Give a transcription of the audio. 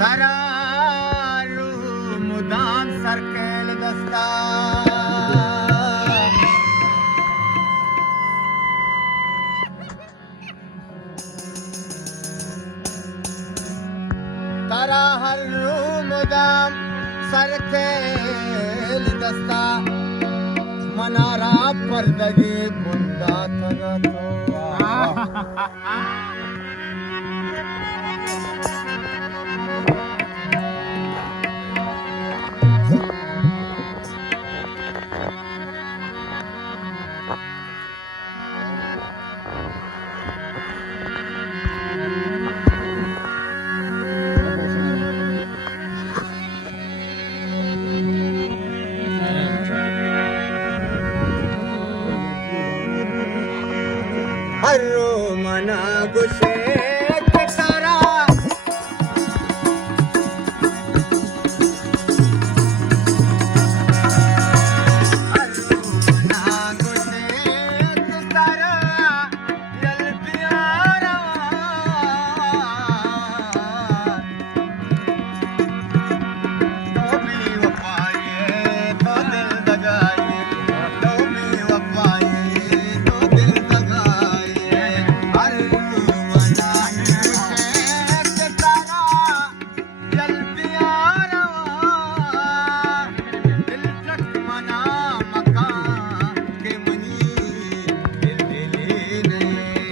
तरारू मुदाम सरकेल दस्ता तरारू मुदाम सरकेल दस्ता मनारा पर्दगी बुंदा तगतो हरो मना गुशे तारा हरो मना गुशे तारा यल प्यारा तो भी वफाए तो दिल दगाए तो भी वफाए तो दिल दगाए हरो मना गुशे तारा यल प्यारा दिल तक मना मकान के मनी दिल दिले नहीं